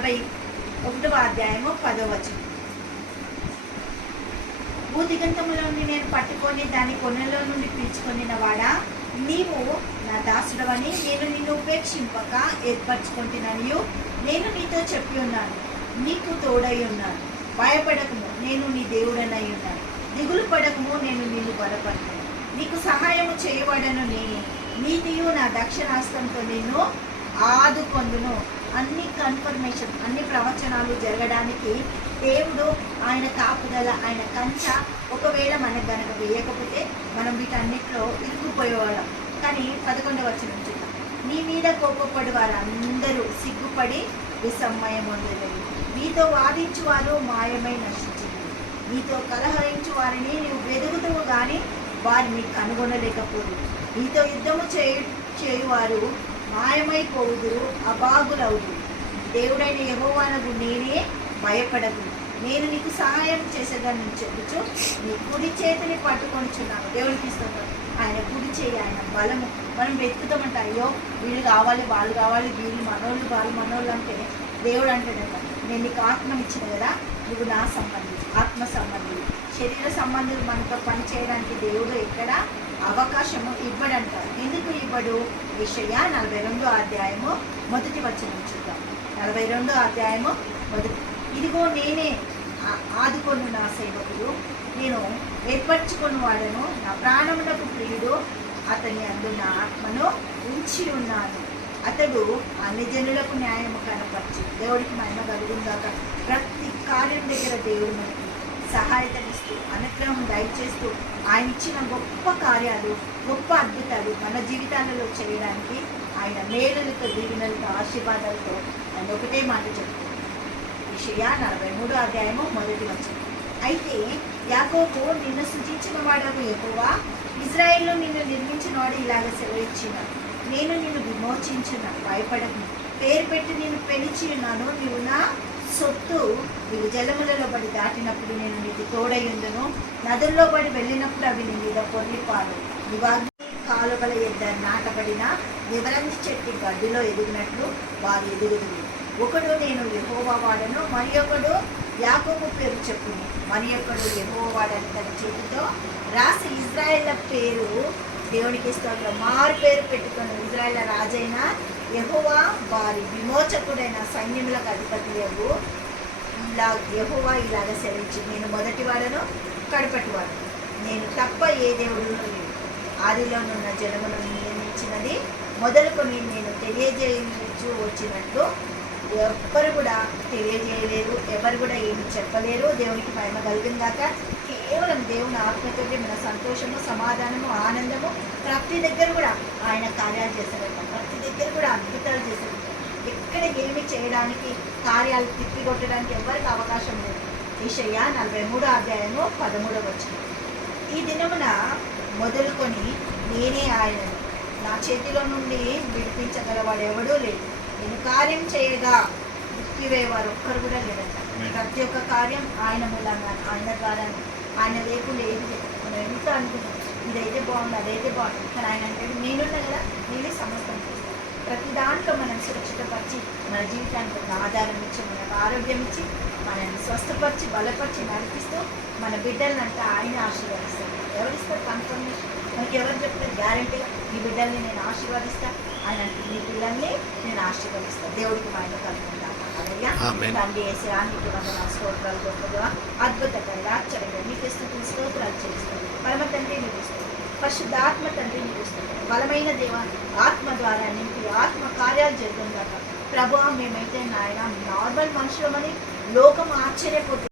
నలభై ఒకటవ అధ్యాయము పదవచ్చు భూదిగంతములో నుండి నేను పట్టుకొని దాని కొనలో నుండి పీల్చుకొనిన వాడా? నీవు నా దాసుడవని నేను నిన్ను ఉపేక్షింపక ఏర్పరచుకుంటున్నాను నేను నీతో చెప్పి ఉన్నాను. నీకు తోడై ఉన్నాను. భయపడకము నేను నీ దేవుడనై ఉన్నాను. దిగులు పడకము నేను నిన్ను బలపడతాను నీకు సహాయము చేయబడను నేను. నీతియు నా దక్షిణాస్తంతో నేను ఆదుకొందును. అన్ని కన్ఫర్మేషన్ అన్ని ప్రవచనాలు జరగడానికి దేవుడు ఆయన కాపుదల ఆయన కంచ ఒకవేళ మనకు గనక వేయకపోతే మనం వీటన్నిటిలో ఇరుక్కుపోయేవాళ్ళం. కానీ పదకొండవ వచ్చిన చూద్దాం. నీ మీద కోపపడి వారందరూ సిగ్గుపడి విసమ్మయం ఉండేది నీతో వాదించు వారు మాయమై నశించింది నీతో కలహరించు వారిని నీవు వెదుగుతావు కానీ వారిని కనుగొనలేకపోదు నీతో యుద్ధము చేయు చేయువారు మాయమైపోవుదురు అబాగులవుదు దేవుడైన యహోవానకు నేనే భయపడదు నేను నీకు సహాయం చేసేదాన్ని చెప్పుచు నీ కుడి చేతిని పట్టుకొనిచున్నాను దేవుడికి ఇస్తున్నాను ఆయన కుడి చేయి ఆయన బలము. మనం వెతుకుతామంట అయ్యో వీళ్ళు కావాలి వాళ్ళు కావాలి వీళ్ళు మనోళ్ళు వాళ్ళు మనోళ్ళు అంటే దేవుడు అంటాడట. నేను నీకు ఆత్మనిచ్చిన కదా నువ్వు నా సంబంధి ఆత్మ సంబంధులు. శరీర సంబంధులు మనతో పనిచేయడానికి దేవుడు ఎక్కడ అవకాశము ఇవ్వడంట ఎందుకు ఇవ్వడు? విషయ నలభై రెండో అధ్యాయము మొదటి వచ్చిన చూద్దాం. నలభై రెండో అధ్యాయము మొదటి ఇదిగో నేనే ఆదుకొని నా సేవకుడు. నేను ఏర్పరచుకుని వాడను. నా ప్రాణమునకు ప్రియుడు. అతని అందు నా ఆత్మను ఉంచి ఉన్నాను. అతడు అన్ని జనులకు న్యాయము కనపరిచి దేవుడికి మహిమ కలుగుందాక ప్రతి కార్యం దగ్గర దేవుడు మనకు సహాయతనిస్తూ అనుగ్రహం దయచేస్తూ ఆయన ఇచ్చిన గొప్ప కార్యాలు గొప్ప అద్భుతాలు మన జీవితాలలో చేయడానికి ఆయన మేలులతో దీవెనలతో ఆశీర్వాదాలతో ఆయన ఒకటే మాట చెప్తుంది విషయ నలభై మూడో అధ్యాయము మొదటి వచ్చింది అయితే యాకోబు నిన్ను సృజించిన వాడకు ఎక్కువ ఇజ్రాయెల్లో నిన్ను నిర్మించిన వాడు ఇలాగ సెలవిచ్చిన నేను నిన్ను విమోచించిన భయపడకు. పేరు పెట్టి నేను పెనిచి ఉన్నాను నీవు నా సొత్తు నీవు జలములలో పడి దాటినప్పుడు నేను నీకు తోడయ్యుందును నదుల్లో పడి వెళ్ళినప్పుడు అవి నీ మీద పొర్లిపాలు నీవు కాలువల ఎద్ద నాటబడిన వివరంచి చెట్టు గడ్డిలో ఎదిగినట్లు వారు ఎదుగుదురు. ఒకడు నేను యహోవాడను వాడను మరి ఒకడు యాకోబు పేరు చెప్పును. మరి ఒకడు యహోవాడని తన చేతితో రాసి ఇజ్రాయేళ్ళ పేరు దేవునికి స్తోత్రం. మారు పేరు పెట్టుకుని ఇజ్రాయేల్ రాజైన యహువా వారి విమోచకుడైన సైన్యములకు అధిపతి యగు ఇలా యహువా ఇలాగ సెలవించి నేను మొదటి వాడను కడపటి వాడు. నేను తప్ప ఏ దేవుడు ఆదిలోనున్న జనమును నియమించినది మొదలుకొని నేను తెలియజేయచ్చు వచ్చినట్లు ఎవ్వరు కూడా తెలియజేయలేరు ఎవరు కూడా ఏమి చెప్పలేరు. దేవునికి మహిమ కలిగిందాక కేవలం దేవుని ఆత్మతోటి మన సంతోషము సమాధానము ఆనందము ప్రతి దగ్గర కూడా ఆయన కార్యాలు చేశారు దగ్గర కూడా అద్భుతాలు చేశారంట ఎక్కడ ఏమి చేయడానికి కార్యాలు తిప్పి కొట్టడానికి ఎవరికి అవకాశం లేదు. ఈషయ్య నలభై మూడో అధ్యాయము పదమూడవ వచ్చిన ఈ దినమున మొదలుకొని నేనే ఆయనను. నా చేతిలో నుండి విడిపించగలవాడు ఎవడూ లేదు నేను కార్యం చేయగా ఉక్కివేవారు ఒక్కరు కూడా లేదంట ప్రతి ఒక్క కార్యం ఆయన మూలంగా ఆయన ద్వారా ఆయన లేకుండా ఏది లేదు. మనం ఎంత అనుకుంటాం ఇదైతే బాగుంది అదైతే బాగుంది. కానీ ఆయన అంటే నేనున్నా కదా నేనే సమస్తం ప్రతి దాంట్లో మనం సురక్షితపరిచి మన జీవితానికి ఒక ఆధారం ఇచ్చి మనకు ఆరోగ్యం ఇచ్చి మనల్ని స్వస్థపరిచి బలపరిచి నడిపిస్తూ మన బిడ్డలనంతా ఆయన ఆశీర్వదిస్తాడు ఎవరిస్తారు కన్ఫర్మేషన్? మనకి ఎవరు చెప్తారు? గ్యారంటీగా ఈ బిడ్డల్ని నేను ఆశీర్వదిస్తా ఆయన నీ పిల్లల్ని నేను ఆశీర్వదిస్తాను దేవుడికి మైన కలుగుతుందా? ఆమేన్. తండ్రి వేసే నీకు వందన స్తోత్రాలు గొప్పగా అద్భుతకరంగా ఆశ్చర్యంగా నీకు స్థుతులు స్తోత్రాలు చేస్తాను పరమ తండ్రి ఇస్తుంది పరిశుద్ధాత్మ తండ్రి నిలుస్తుంది బలమైన దేవ ఆత్మ ద్వారా నింపి ఆత్మ కార్యాలు జరుగుతుందాక ప్రభు మేమైతే నాయన నార్మల్ మనుషులమని లోకం ఆశ్చర్యపోతుంది.